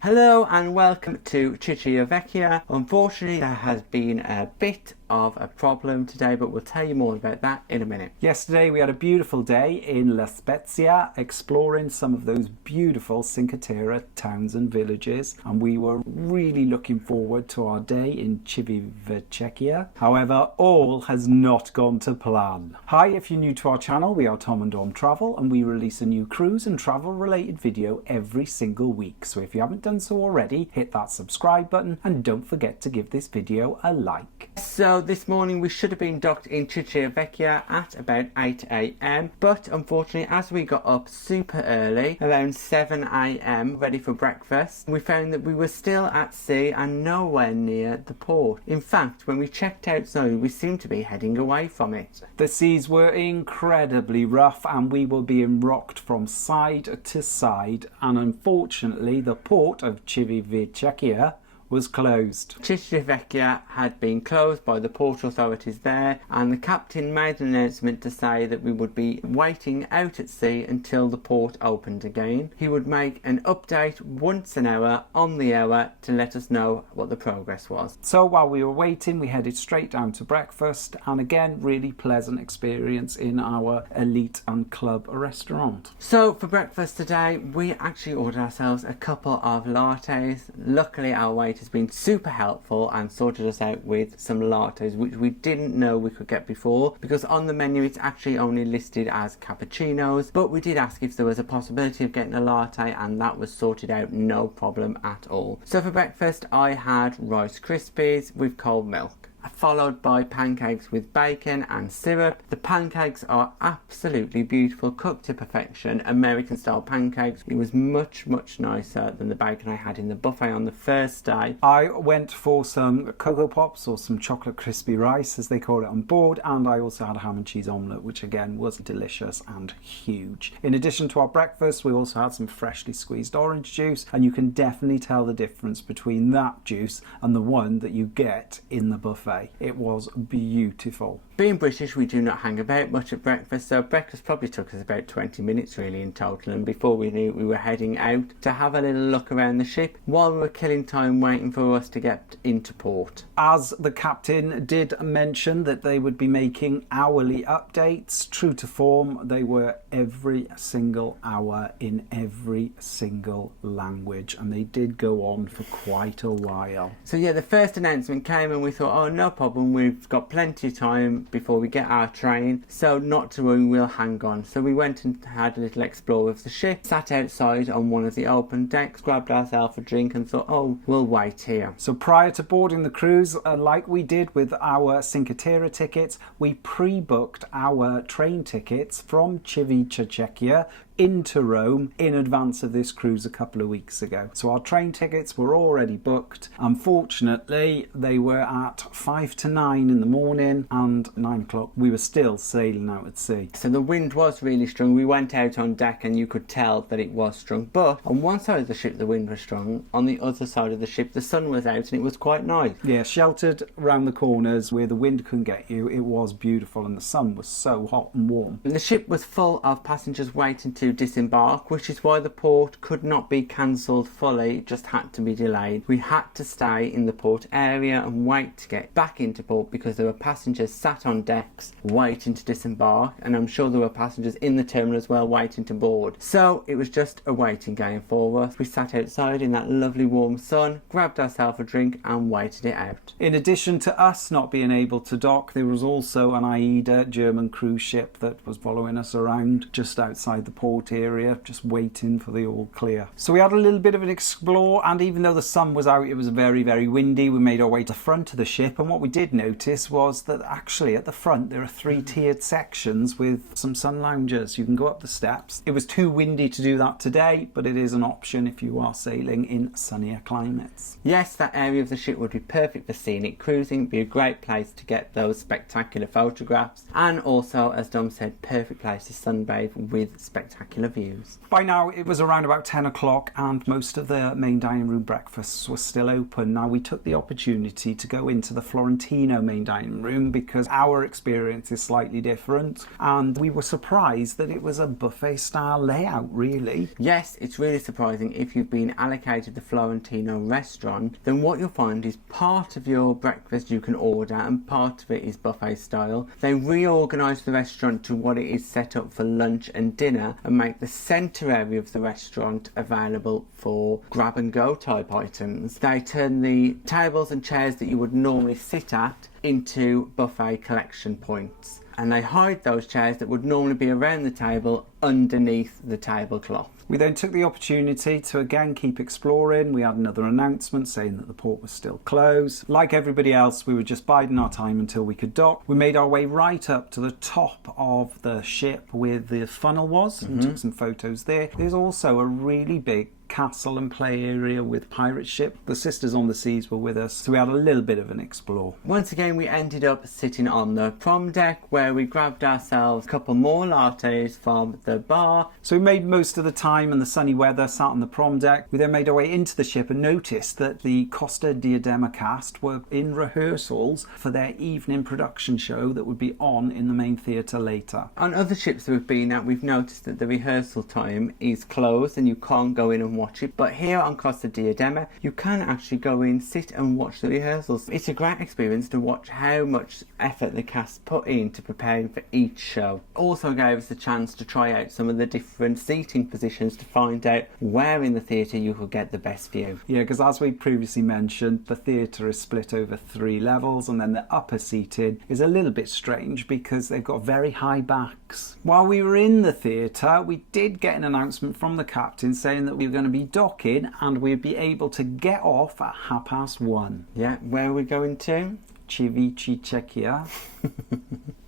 Hello and welcome to Civitavecchia. Unfortunately, there has been a bit of a problem today, but we'll tell you more about that in a minute. Yesterday we had a beautiful day in La Spezia, exploring some of those beautiful Cinque Terre towns and villages, and we were really looking forward to our day in Civitavecchia. However, all has not gone to plan. Hi, if you're new to our channel, we are Tom and Dom Travel, and we release a new cruise and travel related video every single week. So if you haven't done so already, hit that subscribe button and don't forget to give this video a like. So this morning we should have been docked in Civitavecchia at about 8 AM, but unfortunately as we got up super early, around 7 AM, ready for breakfast, we found that we were still at sea and nowhere near the port. In fact, when we checked outside, we seemed to be heading away from it. The seas were incredibly rough and we were being rocked from side to side, and unfortunately the port of Civitavecchia was closed. Civitavecchia had been closed by the port authorities there, and the captain made an announcement to say that we would be waiting out at sea until the port opened again. He would make an update once an hour on the hour to let us know what the progress was. So while we were waiting, we headed straight down to breakfast, and again, really pleasant experience in our elite and club restaurant. So for breakfast today, we actually ordered ourselves a couple of lattes. Luckily our waiter has been super helpful and sorted us out with some lattes, which we didn't know we could get before, because on the menu it's actually only listed as cappuccinos, but we did ask if there was a possibility of getting a latte and that was sorted out, no problem at all. So for breakfast I had Rice Krispies with cold milk, followed by pancakes with bacon and syrup. The pancakes are absolutely beautiful, cooked to perfection, American style pancakes. It was much nicer than the bacon I had in the buffet on the first day. I went for some Cocoa Pops, or some chocolate crispy rice as they call it on board, and I also had a ham and cheese omelette, which again was delicious and huge. In addition to our breakfast, we also had some freshly squeezed orange juice, and you can definitely tell the difference between that juice and the one that you get in the buffet. It was beautiful. Being British, we do not hang about much at breakfast, so breakfast probably took us about 20 minutes really in total, and before we knew it, we were heading out to have a little look around the ship while we were killing time waiting for us to get into port. As the captain did mention that they would be making hourly updates, true to form, they were every single hour in every single language, and they did go on for quite a while. So yeah, the first announcement came and we thought, oh no problem, we've got plenty of time before we get our train, so not to worry, we'll hang on. So we went and had a little explore of the ship, sat outside on one of the open decks, grabbed ourselves a drink and thought, oh, we'll wait here. So prior to boarding the cruise, like we did with our Cinque Terre tickets, we pre-booked our train tickets from Civitavecchia into Rome in advance of this cruise a couple of weeks ago. So our train tickets were already booked. Unfortunately, they were at 5 to 9 in the morning, and 9 o'clock we were still sailing out at sea. So the wind was really strong. We went out on deck and you could tell that it was strong, but on one side of the ship the wind was strong, on the other side of the ship the sun was out and it was quite nice. Yeah, sheltered around the corners where the wind couldn't get you, it was beautiful, and the sun was so hot and warm. The ship was full of passengers waiting to disembark, which is why the port could not be cancelled fully, it just had to be delayed. We had to stay in the port area and wait to get back into port because there were passengers sat on decks waiting to disembark, and I'm sure there were passengers in the terminal as well waiting to board. So it was just a waiting game for us. We sat outside in that lovely warm sun, grabbed ourselves a drink and waited it out. In addition to us not being able to dock, there was also an AIDA German cruise ship that was following us around just outside the port area, just waiting for the all clear. So we had a little bit of an explore, and even though the sun was out, it was very windy. We made our way to the front of the ship, and what we did notice was that actually at the front there are 3 tiered sections with some sun loungers. You can go up the steps. It was too windy to do that today, but it is an option if you are sailing in sunnier climates. Yes, that area of the ship would be perfect for scenic cruising, be a great place to get those spectacular photographs, and also, as Dom said, perfect place to sunbathe with spectacular spectacular views. By now it was around about 10 o'clock and most of the main dining room breakfasts were still open. Now we took the opportunity to go into the Florentino main dining room because our experience is slightly different, and we were surprised that it was a buffet style layout really. Yes, it's really surprising. If you've been allocated the Florentino restaurant, then what you'll find is part of your breakfast you can order and part of it is buffet style. They reorganised the restaurant to what it is set up for lunch and dinner and make the centre area of the restaurant available for grab and go type items. They turn the tables and chairs that you would normally sit at into buffet collection points, and they hide those chairs that would normally be around the table underneath the tablecloth. We then took the opportunity to again keep exploring. We had another announcement saying that the port was still closed. Like everybody else, we were just biding our time until we could dock. We made our way right up to the top of the ship where the funnel was and took some photos there. There's also a really big castle and play area with pirate ship. The Sisters on the Seas were with us, so we had a little bit of an explore. Once again, we ended up sitting on the prom deck where we grabbed ourselves a couple more lattes from the bar. So we made most of the time in the sunny weather, sat on the prom deck. We then made our way into the ship and noticed that the Costa Diadema cast were in rehearsals for their evening production show that would be on in the main theatre later. On other ships that we've been at, we've noticed that the rehearsal time is closed and you can't go in and watch it, but here on Costa Diadema you can actually go in, sit and watch the rehearsals. It's a great experience to watch how much effort the cast put into preparing for each show. Also gave us a chance to try out some of the different seating positions to find out where in the theatre you could get the best view. Yeah, because as we previously mentioned, the theatre is split over 3 levels, and then the upper seating is a little bit strange because they've got very high backs. While we were in the theatre, we did get an announcement from the captain saying that we were going to be docking and we'd be able to get off at 1:30. Yeah, where are we going to? Civitavecchia.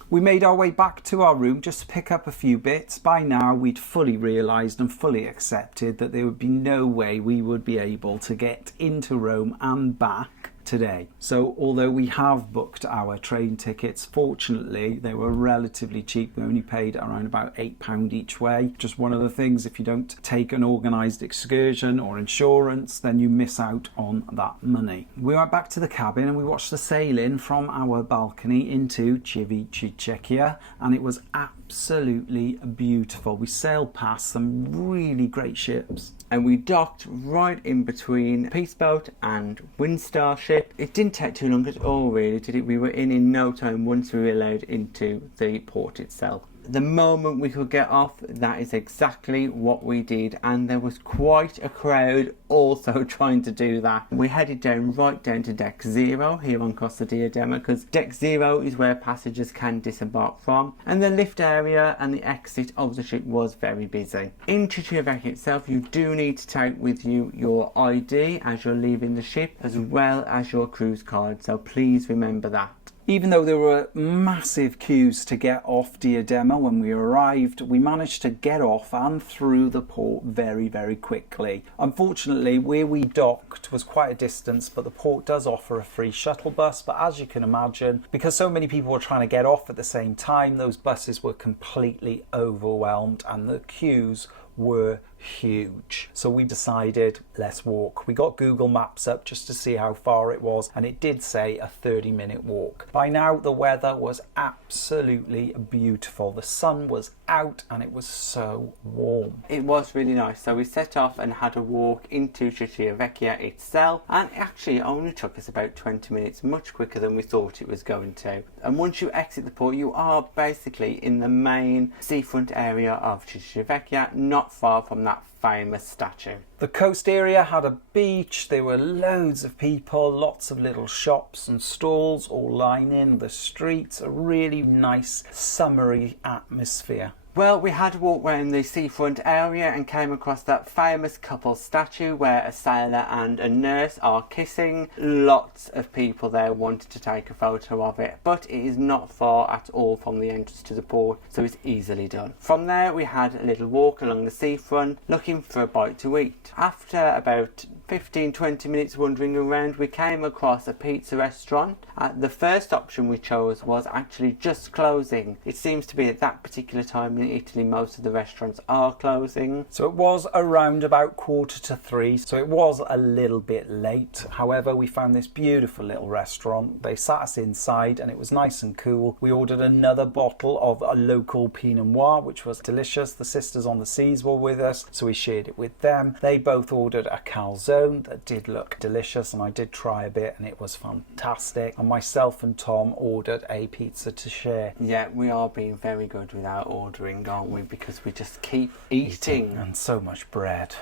We made our way back to our room just to pick up a few bits. By now we'd fully realised and fully accepted that there would be no way we would be able to get into Rome and back today. So although we have booked our train tickets, fortunately they were relatively cheap. We only paid around about £8 each way. Just one of the things, if you don't take an organised excursion or insurance, then you miss out on that money. We went back to the cabin and we watched the sailing from our balcony into Civitavecchia, and it was absolutely beautiful. We sailed past some really great ships. And we docked right in between Peace Boat and Windstar ship. It didn't take too long at all really, did it? We were in no time once we were allowed into the port itself. The moment we could get off, that is exactly what we did, and there was quite a crowd also trying to do that. We headed right down to deck 0 here on Costa Diadema, because deck 0 is where passengers can disembark from, and the lift area and the exit of the ship was very busy. In Civitavecchia itself, you do need to take with you your ID as you're leaving the ship, as well as your cruise card, so please remember that. Even though there were massive queues to get off Diadema when we arrived, we managed to get off and through the port very, very quickly. Unfortunately, where we docked was quite a distance, but the port does offer a free shuttle bus. But as you can imagine, because so many people were trying to get off at the same time, those buses were completely overwhelmed and the queues were huge. So we decided, let's walk. We got Google Maps up just to see how far it was, and it did say a 30-minute walk. By now the weather was absolutely beautiful. The sun was out and it was so warm. It was really nice. So we set off and had a walk into Civitavecchia itself, and it actually only took us about 20 minutes, much quicker than we thought it was going to. And once you exit the port, you are basically in the main seafront area of Civitavecchia, not far from that famous statue. The coast area had a beach, there were loads of people, lots of little shops and stalls all lining the streets, a really nice summery atmosphere. Well, we had a walk around the seafront area and came across that famous couple statue where a sailor and a nurse are kissing. Lots of people there wanted to take a photo of it, but it is not far at all from the entrance to the port, so it's easily done. From there we had a little walk along the seafront looking for a bite to eat. After about 15-20 minutes wandering around, we came across a pizza restaurant. The first option we chose was actually just closing. It seems to be at that particular time in Italy most of the restaurants are closing. So it was around about 2:45, so it was a little bit late. However, we found this beautiful little restaurant. They sat us inside and it was nice and cool. We ordered another bottle of a local Pinot Noir, which was delicious. The sisters on the seas were with us, so we shared it with them. They both ordered a calzone that did look delicious, and I did try a bit and it was fantastic. And myself and Tom ordered a pizza to share. Yeah, we are being very good with our ordering, aren't we? Because we just keep eating. And so much bread.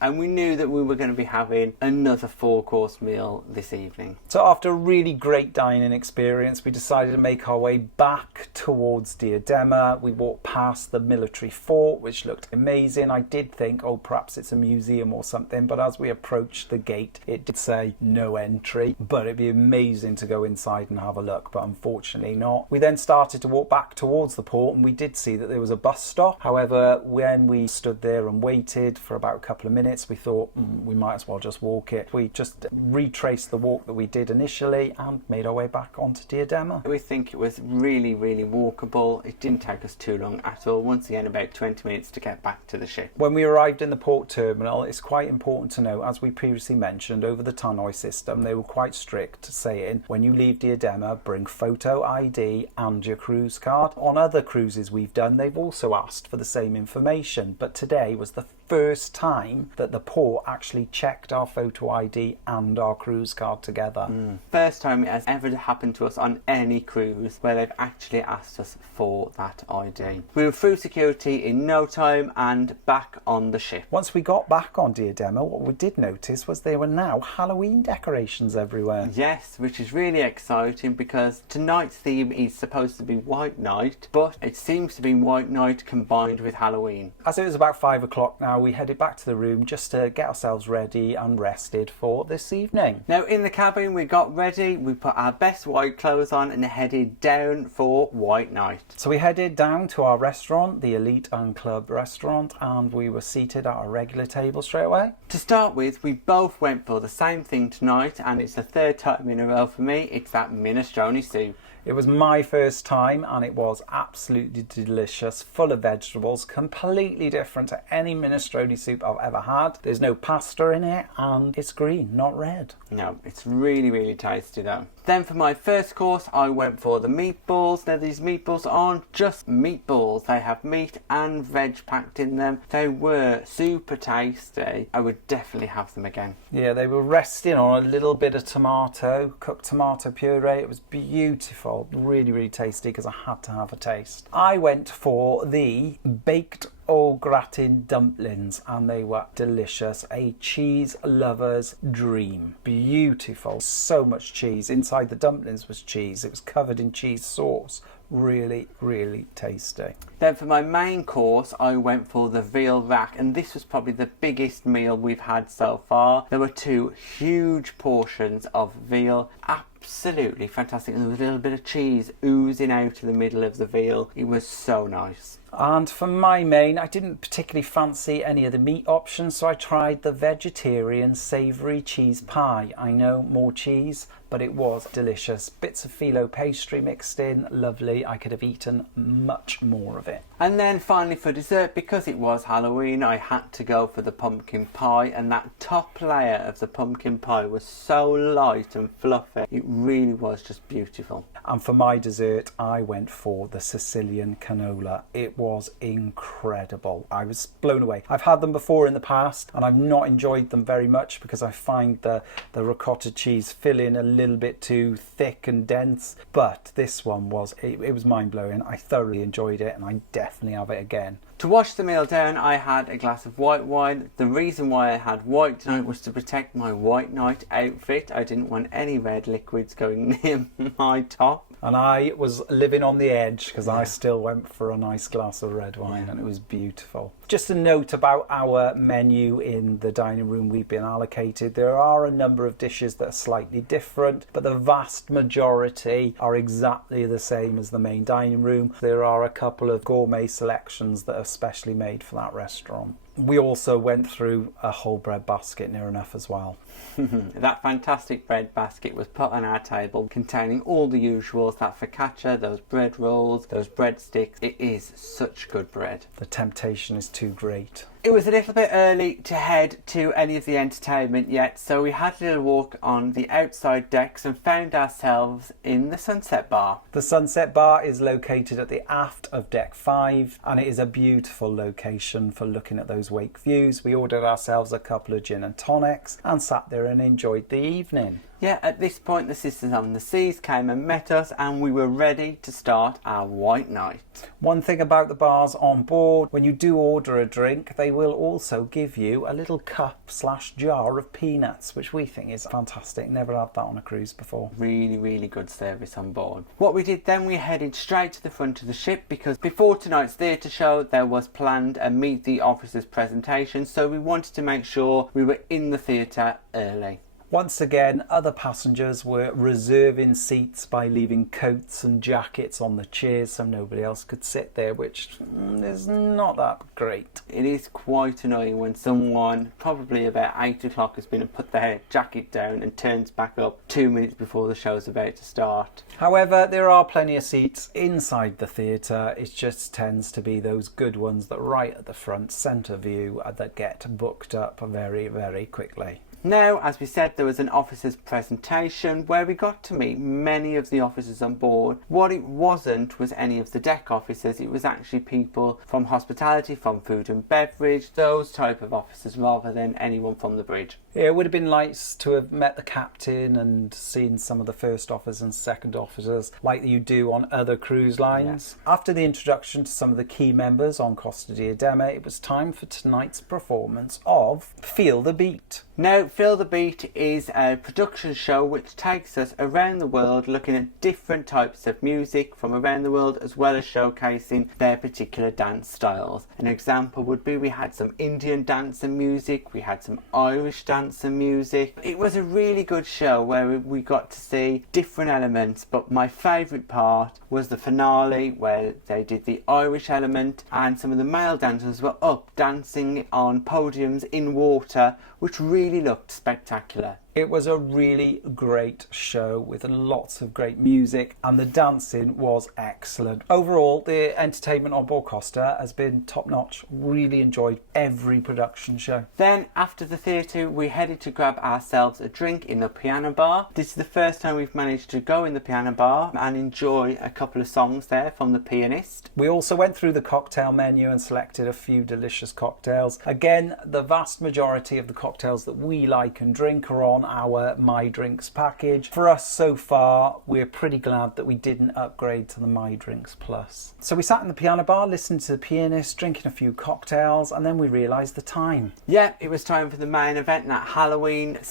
And we knew that we were going to be having another 4-course meal this evening. So after a really great dining experience, we decided to make our way back towards Diadema. We walked past the military fort, which looked amazing. I did think, oh, perhaps it's a museum or something, but as we approached the gate, it did say no entry, but it'd be amazing to go inside and have a look, but unfortunately not. We then started to walk back towards the port, and we did see that there was a bus stop. However, when we stood there and waited for about a couple of minutes, we thought we might as well just walk it. We just retraced the walk that we did initially and made our way back onto Diadema. We think it was really, really walkable. It didn't take us too long at all. Once again, about 20 minutes to get back to the ship. When we arrived in the port terminal, it's quite important to know, as we previously mentioned, over the tannoy system, they were quite strict, saying when you leave Diadema, bring photo ID and your cruise card. On other cruises we've done, they've also asked for the same information, but today was the first time that the port actually checked our photo ID and our cruise card together. First time it has ever happened to us on any cruise where they've actually asked us for that ID. We were through security in no time and back on the ship. Once we got back on Diadema, what we did notice was there were now Halloween decorations everywhere. Yes, which is really exciting because tonight's theme is supposed to be White Night, but it seems to be White Night combined with Halloween. As it was about 5 o'clock now, we headed back to the room just to get ourselves ready and rested for this evening. Now in the cabin we got ready, we put our best white clothes on and headed down for White Night. So we headed down to our restaurant, the Elite and Club restaurant, and we were seated at our regular table straight away. To start with, we both went for the same thing tonight, and it's the third time in a row for me. It's that minestrone soup. It was my first time and it was absolutely delicious, full of vegetables, completely different to any minestrone soup I've ever had. There's no pasta in it and it's green, not red. No, it's really, really tasty though. Then for my first course, I went for the meatballs. Now these meatballs aren't just meatballs. They have meat and veg packed in them. They were super tasty. I would definitely have them again. Yeah, they were resting on a little bit of tomato, cooked tomato puree. It was beautiful, really, really tasty because I had to have a taste. I went for the baked au gratin dumplings and they were delicious. A cheese lover's dream. Beautiful. So much cheese. Inside the dumplings was cheese. It was covered in cheese sauce. Really, really tasty. Then for my main course, I went for the veal rack, and this was probably the biggest meal we've had so far. There were 2 huge portions of veal. Absolutely fantastic. And there was a little bit of cheese oozing out of the middle of the veal. It was so nice. And for my main, I didn't particularly fancy any of the meat options, so I tried the vegetarian savoury cheese pie. I know, more cheese, but it was delicious. Bits of phyllo pastry mixed in, lovely. I could have eaten much more of it. And then finally for dessert, because it was Halloween, I had to go for the pumpkin pie, and that top layer of the pumpkin pie was so light and fluffy. It really was just beautiful. And for my dessert, I went for the Sicilian canola. It was incredible. I was blown away. I've had them before in the past and I've not enjoyed them very much because I find the ricotta cheese filling a little bit too thick and dense, but this one was, it was mind-blowing. I thoroughly enjoyed it and I definitely have it again. To wash the meal down, I had a glass of white wine. The reason why I had white tonight was to protect my white night outfit. I didn't want any red liquids going near my top. And I was living on the edge because I still went for a nice glass of red wine and it was beautiful. Just a note about our menu in the dining room we've been allocated. There are a number of dishes that are slightly different, but the vast majority are exactly the same as the main dining room. There are a couple of gourmet selections that are specially made for that restaurant. We also went through a whole bread basket near enough as well. That fantastic bread basket was put on our table, containing all the usuals, that focaccia, those bread rolls, those breadsticks. It is such good bread. The temptation is too great. It was a little bit early to head to any of the entertainment yet, so we had a little walk on the outside decks and found ourselves in the Sunset Bar. The Sunset Bar is located at the aft of deck 5, and it is a beautiful location for looking at those wake views. We ordered ourselves a couple of gin and tonics and sat there and enjoyed the evening. Yeah, at this point the Sisters on the Seas came and met us and we were ready to start our white night. One thing about the bars on board, when you do order a drink, they will also give you a little cup/jar of peanuts, which we think is fantastic. Never had that on a cruise before. Really, really good service on board. What we did then, we headed straight to the front of the ship because before tonight's theatre show there was planned a Meet the Officers presentation, so we wanted to make sure we were in the theatre early. Once again, other passengers were reserving seats by leaving coats and jackets on the chairs so nobody else could sit there, which is not that great. It is quite annoying when someone, probably about 8 o'clock, has been and put their jacket down and turns back up 2 minutes before the show's about to start. However, there are plenty of seats inside the theatre. It just tends to be those good ones that are right at the front, centre view, that get booked up very, very quickly. Now, as we said, there was an officers' presentation where we got to meet many of the officers on board. What it wasn't was any of the deck officers, it was actually people from hospitality, from food and beverage, those type of officers rather than anyone from the bridge. Yeah, it would have been nice to have met the captain and seen some of the first officers and second officers like you do on other cruise lines. Yeah. After the introduction to some of the key members on Costa Diadema, it was time for tonight's performance of Feel the Beat. Now, Feel the Beat is a production show which takes us around the world looking at different types of music from around the world, as well as showcasing their particular dance styles. An example would be we had some Indian dance and music, we had some Irish dance and music. It was a really good show where we got to see different elements, but my favourite part was the finale where they did the Irish element and some of the male dancers were up dancing on podiums in water, which really looked spectacular. It was a really great show with lots of great music and the dancing was excellent. Overall, the entertainment on board Costa has been top notch. Really enjoyed every production show. Then after the theatre we headed to grab ourselves a drink in the piano bar. This is the first time we've managed to go in the piano bar and enjoy a couple of songs there from the pianist. We also went through the cocktail menu and selected a few delicious cocktails. Again, the vast majority of the cocktails that we like and drink are on our My Drinks package. For us so far, we're pretty glad that we didn't upgrade to the My Drinks Plus. So we sat in the piano bar, listened to the pianist, drinking a few cocktails, and then we realised the time. Yeah, it was time for the main event, that Halloween /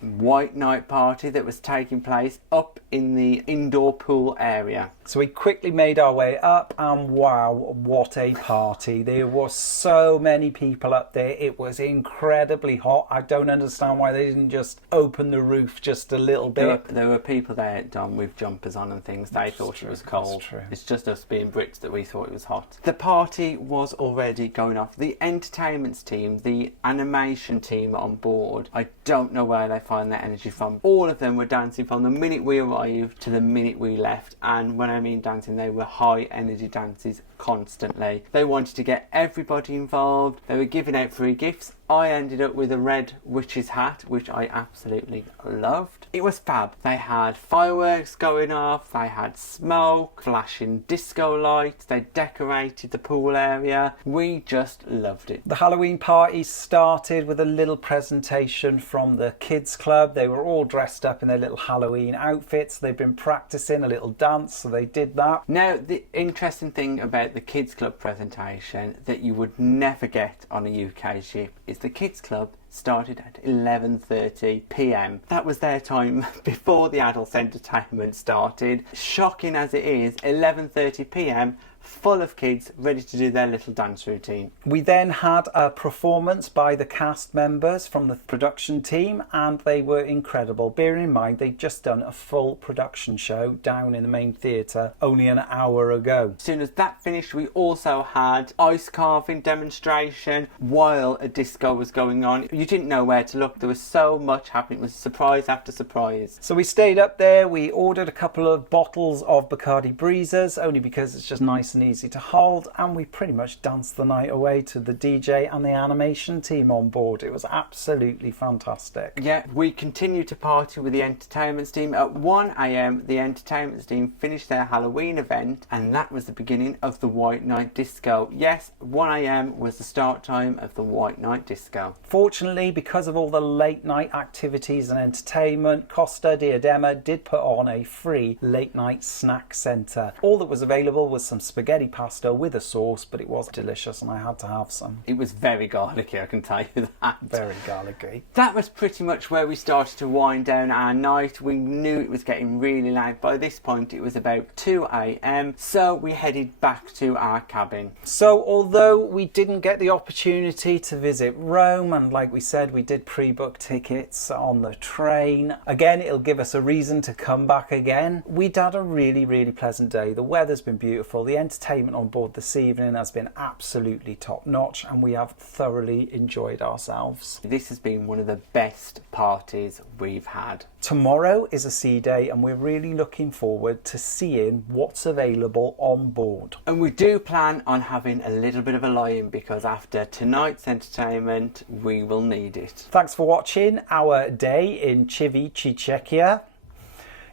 white night party that was taking place up in the indoor pool area. So we quickly made our way up and wow, what a party. There were so many people up there. It was incredibly hot. I don't understand why they didn't just open the roof just a little bit. There were people there, Dom, with jumpers on and things. They thought it was cold. It's just us being Brits that we thought it was hot. The party was already going off. The entertainments team, the animation team on board, I don't know where they find their energy from. All of them were dancing from the minute we arrived to the minute we left, and when I mean dancing, they were high energy dances constantly. They wanted to get everybody involved. They were giving out free gifts. I ended up with a red witch's hat, which I absolutely loved. It was fab. They had fireworks going off, they had smoke, flashing disco lights, they decorated the pool area. We just loved it. The Halloween party started with a little presentation from the kids club. They were all dressed up in their little Halloween outfits. They've been practicing a little dance, so they did that. Now, the interesting thing about the kids club presentation that you would never get on a UK ship is the kids club started at 11:30 p.m. That was their time before the adult entertainment started. Shocking as it is, 11:30 p.m. full of kids ready to do their little dance routine. We then had a performance by the cast members from the production team, and they were incredible. Bearing in mind they'd just done a full production show down in the main theatre only an hour ago. As soon as that finished, we also had ice carving demonstration while a disco was going on. You didn't know where to look. There was so much happening. It was surprise after surprise. So we stayed up there. We ordered a couple of bottles of Bacardi Breezers, only because it's just nice and easy to hold, and we pretty much danced the night away to the DJ and the animation team on board. It was absolutely fantastic. Yeah, we continued to party with the entertainment team. At 1 a.m, the entertainment team finished their Halloween event, and that was the beginning of the White Night Disco. Yes, 1 a.m. was the start time of the White Night Disco. Fortunately, because of all the late night activities and entertainment, Costa Diadema did put on a free late night snack centre. All that was available was some spaghetti pasta with a sauce, but it was delicious and I had to have some. It was very garlicky, I can tell you that. Very garlicky. That was pretty much where we started to wind down our night. We knew it was getting really late. By this point it was about 2 a.m, so we headed back to our cabin. So although we didn't get the opportunity to visit Rome, and like we said, we did pre-book tickets on the train, again it'll give us a reason to come back again. We'd had a really pleasant day. The weather's been beautiful. The entertainment on board this evening has been absolutely top notch, and we have thoroughly enjoyed ourselves. This has been one of the best parties we've had. Tomorrow is a sea day, and we're really looking forward to seeing what's available on board. And we do plan on having a little bit of a lie-in, because after tonight's entertainment we will need it. Thanks for watching our day in Civitavecchia.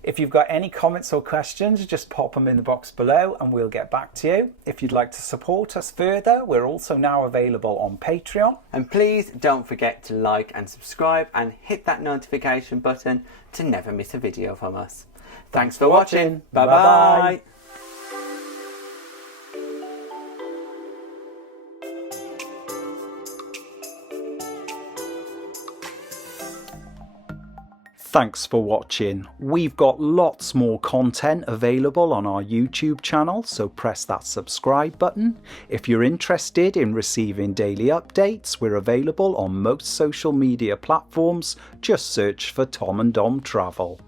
If you've got any comments or questions, just pop them in the box below and we'll get back to you. If you'd like to support us further, we're also now available on Patreon. And please don't forget to like and subscribe and hit that notification button to never miss a video from us. Thanks for watching. Bye bye. Thanks for watching. We've got lots more content available on our YouTube channel, so press that subscribe button. If you're interested in receiving daily updates, we're available on most social media platforms. Just search for Tom and Dom Travel.